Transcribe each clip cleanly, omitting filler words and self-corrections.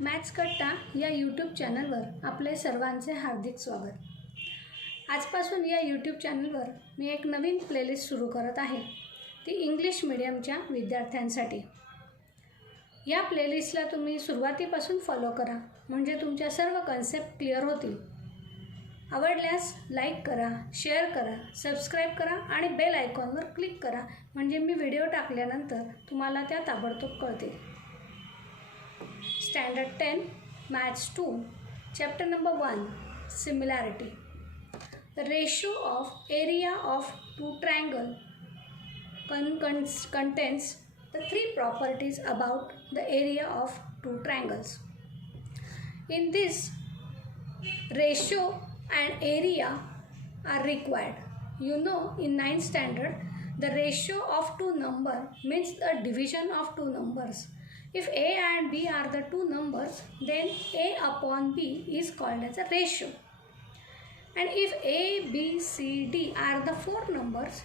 Maths कट्टा या YouTube चॅनलवर आपले सर्वांचे हार्दिक स्वागत। आजपासून या यूट्यूब चॅनलवर मी एक नवीन प्लेलिस्ट सुरू करत आहे, ती इंग्लिश मीडियमच्या विद्यार्थ्यांसाठी। या प्लेलिस्टला तुम्ही सुरुवातीपासून फॉलो करा, म्हणजे तुमच्या सर्व कन्सेप्ट क्लिअर होतील। आवडल्यास लाईक करा, शेअर करा, सबस्क्राईब करा आणि बेल आयकॉनवर क्लिक करा, म्हणजे मी व्हिडिओ टाकल्यानंतर तुम्हाला त्या ताबडतोब कळतील। Standard 10 Maths 2 Chapter number 1 Similarity. The ratio of area of two triangle contains the three properties about the area of two triangles. In this, ratio and area are required. You know, in 9th standard, the ratio of two numbers means the division of two numbers. If a and b are the two numbers, then a upon b is called as a ratio. And if a, b, c, d are the four numbers,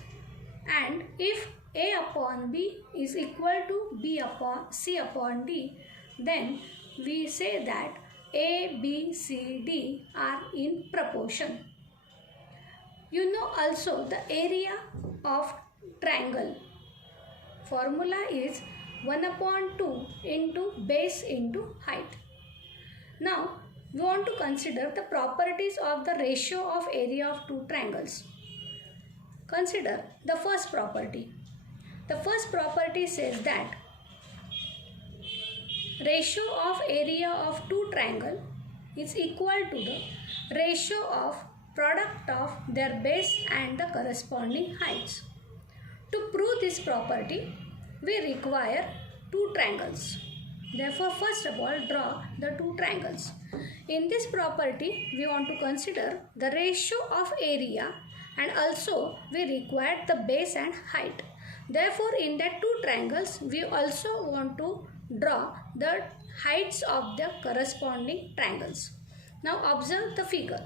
and if a upon b is equal to b upon c upon d, then we say that a, b, c, d are in proportion. You know also the area of triangle. Formula is 1/2 into base into height. Now we want to consider the properties of the ratio of area of two triangles. Consider the first property. The first property says that ratio of area of two triangle is equal to the ratio of product of their base and the corresponding heights. To prove this property, we require two triangles. Therefore, first of all, draw the two triangles. In this property, we want to consider the ratio of area, and also we require the base and height. Therefore, in that two triangles, we also want to draw the heights of the corresponding triangles. Now observe the figure.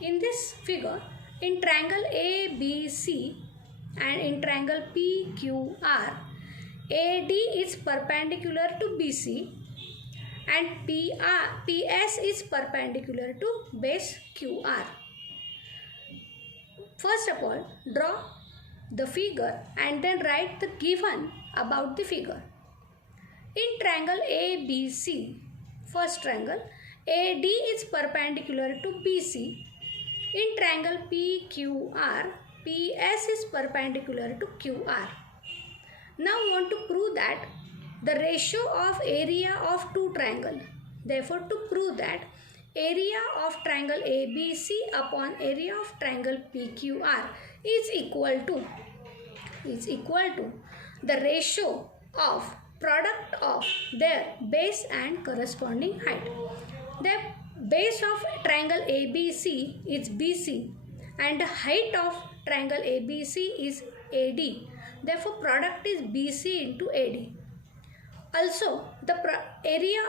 In this figure, in triangle ABC and in triangle PQR, AD is perpendicular to BC and PS is perpendicular to base QR. First of all, draw the figure and then write the given about the figure. In triangle ABC, first triangle, AD is perpendicular to BC. In triangle PQR, PS is perpendicular to QR. Now we want to prove that the ratio of area of two triangle. Therefore, to prove that area of triangle ABC upon area of triangle PQR is equal to the ratio of product of their base and corresponding height. The base of triangle ABC is BC and the height of triangle ABC is AD. Therefore, product is BC into AD. Also, the area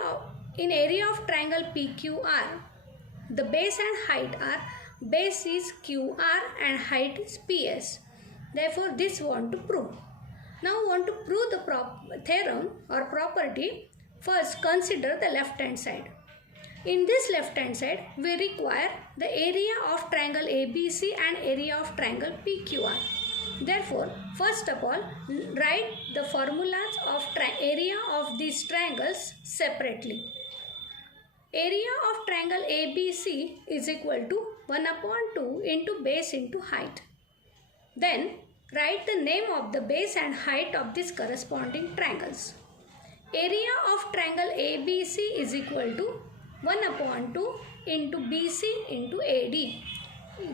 of triangle PQR, the base and height are base is QR and height is PS. Therefore, this we want to prove. Now, we want to prove the theorem or property. First, consider the left hand side. In this left hand side, we require the area of triangle ABC and area of triangle PQR. Therefore, first of all, write the formulas of area of these triangles separately. Area of triangle ABC is equal to 1/2 into base into height. Then, write the name of the base and height of these corresponding triangles. Area of triangle ABC is equal to 1/2 into BC into AD.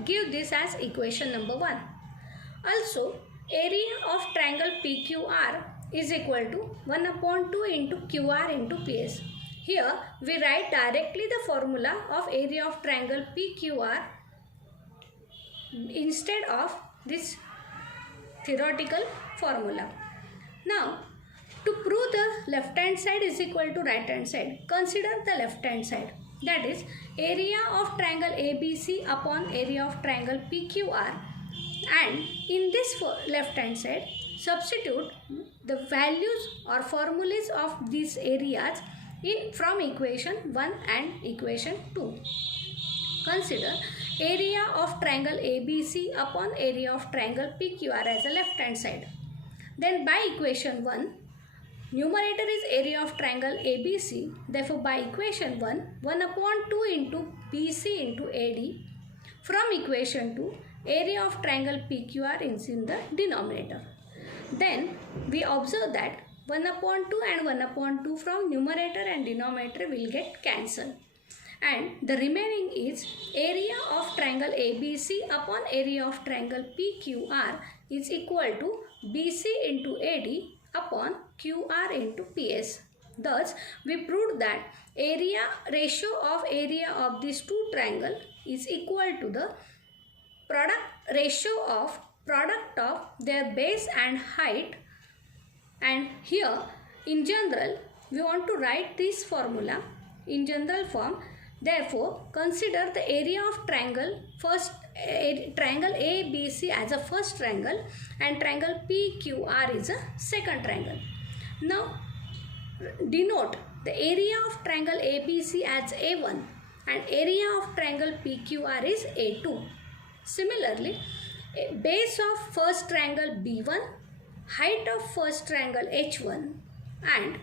Give this as equation number 1. Also, area of triangle PQR is equal to 1/2 into QR into PS. Here, we write directly the formula of area of triangle PQR instead of this theoretical formula. Now, to prove the left hand side is equal to right hand side, consider the left hand side. That is, area of triangle ABC upon area of triangle PQR. And in this left hand side, substitute the values or formulas of these areas from equation 1 and equation 2. Consider area of triangle ABC upon area of triangle PQR as a left hand side. Then by equation 1, numerator is area of triangle ABC. Therefore by equation 1 upon 2 into BC into AD. From equation 2, area of triangle PQR is in the denominator. Then we observe that 1 upon 2 and 1 upon 2 from numerator and denominator will get cancelled. And the remaining is area of triangle ABC upon area of triangle PQR is equal to BC into AD upon QR into PS. Thus, we proved that ratio of area of these two triangles is equal to the ratio of product of their base and height. And here in general we want to write this formula in general form. Therefore, consider the area of triangle triangle ABC as a first triangle and triangle PQR is a second triangle. Now denote the area of triangle ABC as A1 and area of triangle PQR is A2. Similarly, base of first triangle B1, height of first triangle H1 and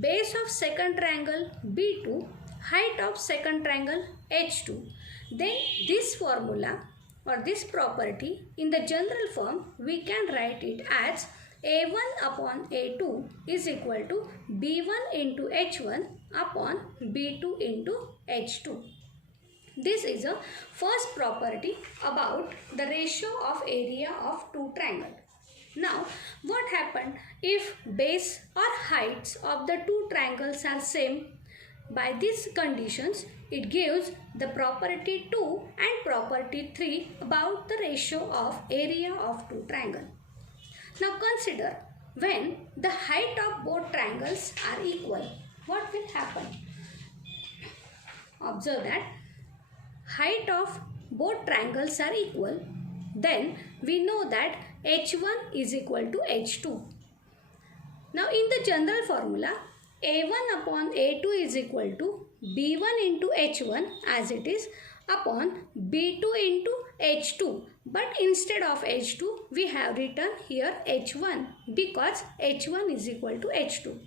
base of second triangle B2, height of second triangle H2. Then this formula or this property in the general form we can write it as A1 upon A2 is equal to B1 into H1 upon B2 into H2. This is a first property about the ratio of area of two triangles. Now, what happened if base or heights of the two triangles are same? By these conditions, it gives the property 2 and property 3 about the ratio of area of two triangles. Now consider when the height of both triangles are equal, what will happen? Observe that height of both triangles are equal, then we know that H1 is equal to H2. Now in the general formula, A1 upon A2 is equal to B1 into H1 as it is upon B2 into H2. But instead of H2, we have written here H1 because H1 is equal to H2.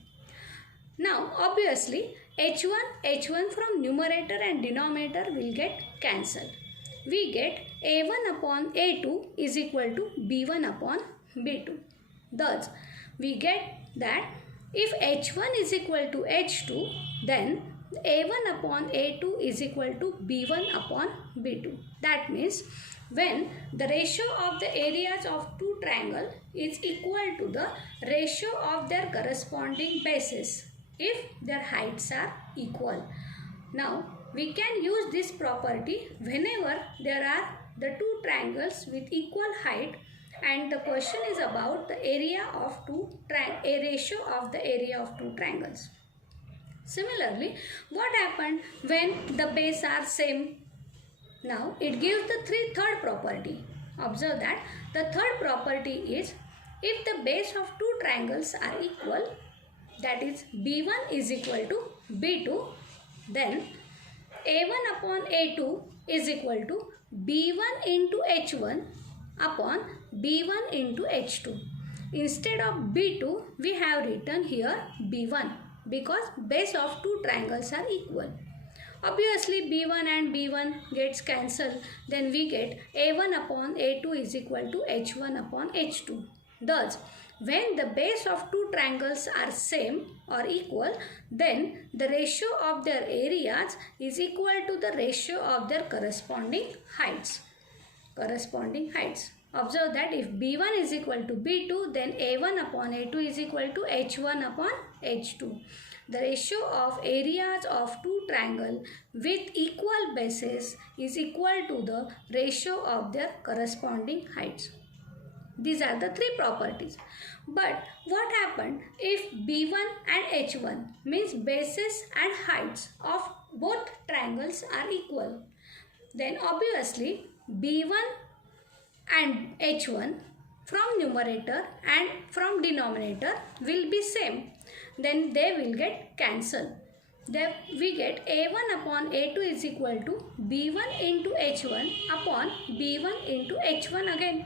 Now obviously H1 from numerator and denominator will get cancelled. We get A1 upon A2 is equal to B1 upon B2. Thus, we get that if H1 is equal to H2, then A1 upon A2 is equal to B1 upon B2. That means when the ratio of the areas of two triangles is equal to the ratio of their corresponding bases if their heights are equal. Now we can use this property whenever there are the two triangles with equal height and the question is about the area of a ratio of the area of two triangles. Similarly, what happened when the base are same? Now it gives the third property. Observe that the third property is if the base of two triangles are equal, that is B1 is equal to B2, then A1 upon A2 is equal to B1 into H1 upon B1 into H2. Instead of B2, we have written here B1 because base of two triangles are equal. Obviously B1 and B1 gets cancelled, then we get A1 upon A2 is equal to H1 upon H2. Thus, when the base of two triangles are same or equal, then the ratio of their areas is equal to the ratio of their corresponding heights. Observe that if B1 is equal to B2, then A1 upon A2 is equal to H1 upon H2. The ratio of areas of two triangles with equal bases is equal to the ratio of their corresponding heights. These are the three properties. But what happened if B1 and H1 means bases and heights of both triangles are equal? Then obviously B1 and H1 from numerator and from denominator will be same. Then they will get cancelled. then we get A1 upon A2 is equal to B1 into H1 upon B1 into H1 again.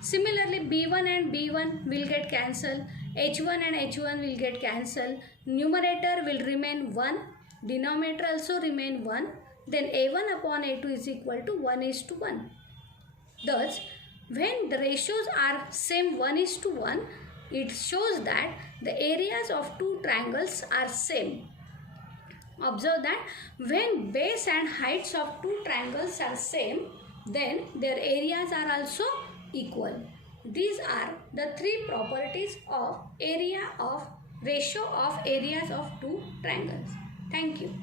Similarly, B1 and B1 will get cancelled. H1 and H1 will get cancelled. Numerator will remain 1. Denominator also remain 1. Then A1 upon A2 is equal to 1:1. Thus, when the ratios are same 1:1, it shows that the areas of two triangles are same. Observe that when base and heights of two triangles are same, then their areas are also equal. These are the three properties of ratio of areas of two triangles. Thank you.